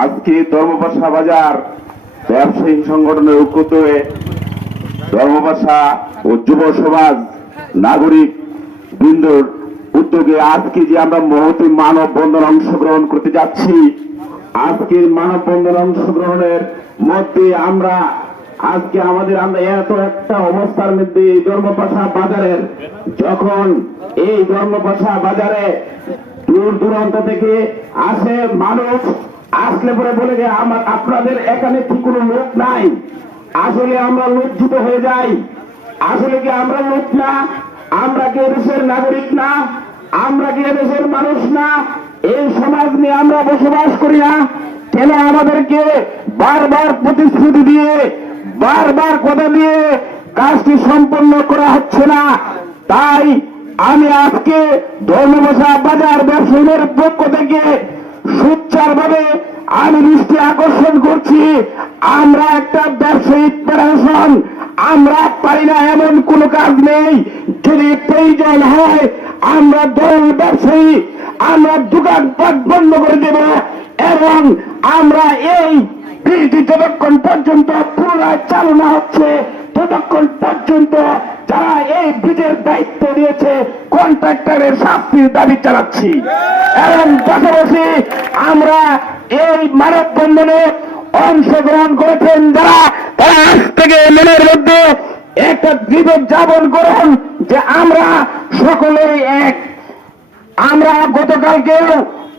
আজকে ধর্মপাশা বাজার ব্যবসায়ী সংগঠনের উদ্যোগে ধর্মপাশা ও যুব সমাজ নাগরিক বৃন্দর উদ্যোগে আজকে যে আমরা মহতী মানববন্ধন অংশগ্রহণ করতে যাচ্ছি, আজকের মানববন্ধন অংশগ্রহণের মধ্যে আমরা আজকে আমরা এত একটা অবস্থার মধ্যে ধর্মপাশা বাজারের, যখন এই ধর্মপাশা বাজারে দূর দূরান্ত থেকে আসে মানুষ, আসলে পরে বলে যে আপনাদের এখানে কি কোনো লোক নাই। আসলে আমরা লজ্জিত হয়ে যাই। আসলে কি আমরা লোক না? আমরা কি দেশের নাগরিক না? আমরা কি দেশের মানুষ না? এই সমাজ নিয়ে আমরা বসবাস করি না? কেন আমাদেরকে বারবার প্রতিশ্রুতি দিয়ে, বারবার কথা দিয়ে কাজটি সম্পন্ন করা হচ্ছে না? তাই আমি আজকে ধর্মপাশা বাজার ব্যবসায়ীদের পক্ষ থেকে সুচারুভাবে আমি দৃষ্টি আকর্ষণ করছি, আমরা একটা ব্যবসায়িক ফেডারেশন, আমরা পারি না এমন কোন কাজ নেই। যদি প্রয়োজন হয় আমরা দল ব্যবসায়ী, আমরা দোকানপাট বন্ধ করে দেব এবং আমরা এই ব্রিজটি যতক্ষণ পর্যন্ত পুনরায় চালু না হচ্ছে ততক্ষণ পর্যন্ত যারা এই ব্রিজের দায়িত্ব নিয়েছে কন্ট্রাক্টরের শাস্তির দাবি চালাচ্ছি। এবং পাশাপাশি আমরা এই মানববন্ধনে অংশগ্রহণ করেছেন যারা, তারা আজ থেকে মনের মধ্যে একটা দৃঢ় যাপন করুন যে আমরা সকলেই এক। আমরা গতকালকেও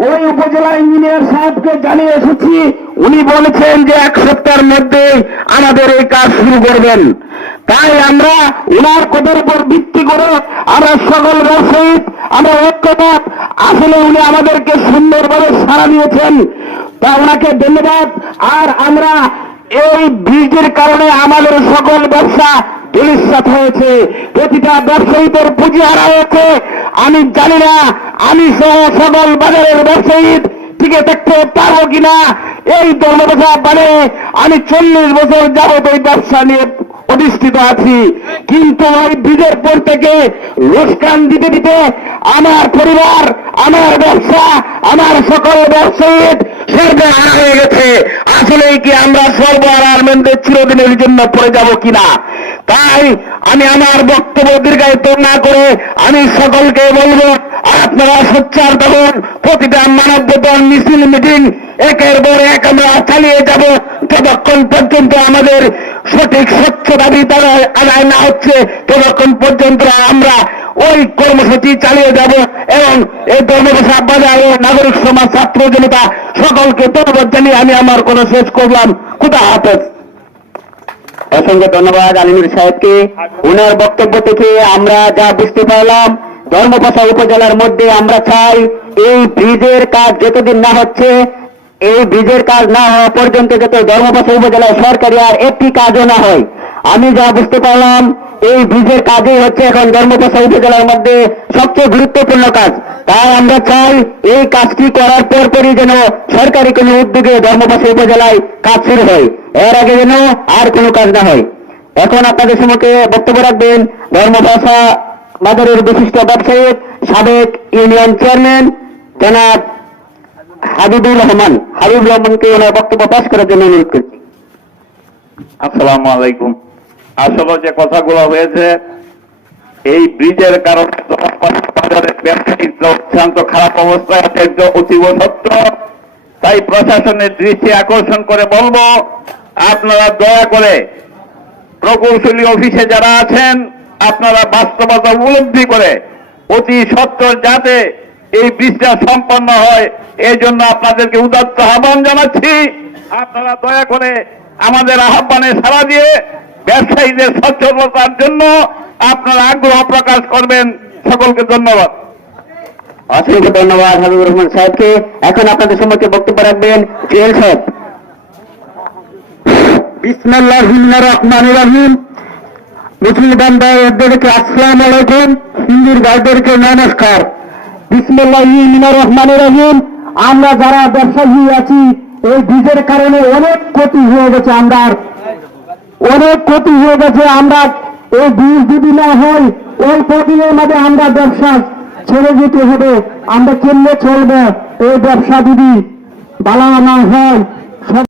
ওই উপজেলা ইঞ্জিনিয়ার সাহেবকে জানিয়ে এসেছি, উনি বলেছেন যে এক সপ্তাহের মধ্যে আমাদের এই কাজ শুরু করবেন। তাই আমরা ওনার কথার উপর ভিত্তি করে আমরা সকল ব্যবসায়ী আমরা ঐক্যমত। আসলে উনি আমাদেরকে সুন্দরভাবে সাড়া দিয়েছেন, তা ওনাকে ধন্যবাদ। আর আমরা এই ব্রিজের কারণে আমাদের সকল ব্যবসা ধূলিসাৎ হয়েছে, প্রতিটা ব্যবসায়ীদের পুঁজি হারা হয়েছে। আমি জানি না আমি সহ সকল বাজারের ব্যবসায়ী টিকে থাকতে পারবো কিনা। এই ধর্মপাশা মানে আমি 40 বছর যাবত এই ব্যবসা নিয়ে প্রতিষ্ঠিত আছি, কিন্তু ওই ব্রিজের পর থেকে লোকসান দিতে দিতে আমার পরিবার, আমার ব্যবসা, আমার সকল ব্যবসায়ী সর্বহারা হয়ে গেছে। আসলে কি আমরা সর্বহারার মধ্যে চিরদিনের জন্য পড়ে যাব কিনা? তাই আমি আমার বক্তব্য দীর্ঘায়িত না করে আমি সকলকে বলবো, আপনারা সোচ্চার থাকুন। প্রতিটা মানববন্ধন মিছিল মিটিং একের পর এক আমরা চালিয়ে যাব যতক্ষণ পর্যন্ত আমাদের সঠিক স্বচ্ছ দাবি আদায় না হচ্ছে, ততক্ষণ পর্যন্ত আমরা ওই কর্মসূচি চালিয়ে যাব। এবং এই ধর্মপাশা বাজার ও নাগরিক সমাজ, ছাত্র জনতা সকলকে ধন্যবাদ জানিয়ে আমি আমার কথা শেষ করলাম। খুদা হাফেজ। অসংখ্য ধন্যবাদ আলিমুর সাহেবকে। ওনার বক্তব্য থেকে আমরা যা বুঝতে পারলাম, ধর্মপাশা উপজেলার মধ্যে আমরা চাই এই ব্রিজের কাজ যতদিন না হচ্ছে, এই ব্রিজের কাজ না হওয়া পর্যন্ত যাতে ধর্মপাশা উপজেলায় সরকারি আর একটি কাজও না হয়। আমি যা বুঝতে পারলাম এই ব্রিজের কাজই হচ্ছে এখন ধর্মপাশা উপজেলার মধ্যে সবচেয়ে গুরুত্বপূর্ণ কাজ। তাই আমরা চাই এই কাজটি করার পরপরই যেন সরকারি কোনো উদ্যোগে ধর্মপাশা উপজেলায় কাজ শুরু হয়, এর আগে যেন আর কোনো কাজ না হয়। এখন আপনাদের সম্মুখে বক্তব্য রাখবেন ধর্মপাশা বাজারের বিশিষ্ট ব্যবসায়ী সাবেক ইউনিয়ন চেয়ারম্যান জনাব হাবিবুর রহমানকে ওনার বক্তব্য পেশ করার জন্য অনুরোধ করছি। আসসালামু আলাইকুম। আসলে যে কথাগুলো হয়েছে, এই ব্রিজের কারণে বাজারের ব্যবসায়ীরা অত্যন্ত খারাপ অবস্থায় আছে, অতীব সত্য। তাই প্রশাসনের দৃষ্টি আকর্ষণ করে বলবো, আপনারা দয়া করে প্রকৌশলী অফিসে যারা আছেন, আপনারা বাস্তবতা উপলব্ধি করে অতি সত্বর যাতে এই ব্রিজটা সম্পন্ন হয়, এই জন্য আপনাদেরকে উদাত্ত আহ্বান জানাচ্ছি। আপনারা দয়া করে আমাদের আহ্বানে সাড়া দিয়ে ব্যবসায়ীদের সচ্ছলতার জন্য আপনারা আগ্রহ প্রকাশ করবেন। সকলকে ধন্যবাদ। অসংখ্য ধন্যবাদ হাবিবুর রহমান সাহেবকে। এখন আপনাদের সম্মুখে বক্তব্য রাখবেন জুয়েল সাহেব। বিসমিল্লাহির রহমানির রহিম। মুসলিম বান্দাদেরকে আসসালামু আলাইকুম, হিন্দুর ভাইদেরকে নমস্কার। বিসমিল্লাহির রহমানির রহিম। আমরা যারা ব্যবসায়ী আছি, এই বীজের কারণে অনেক ক্ষতি হয়ে গেছে, আমরা এই বীজ যদি না হয় ওই কদিনের মধ্যে আমরা ব্যবসা ছেড়ে যেতে হবে। আমরা কেমনে চলবো এই ব্যবসা যদি বালা না হয়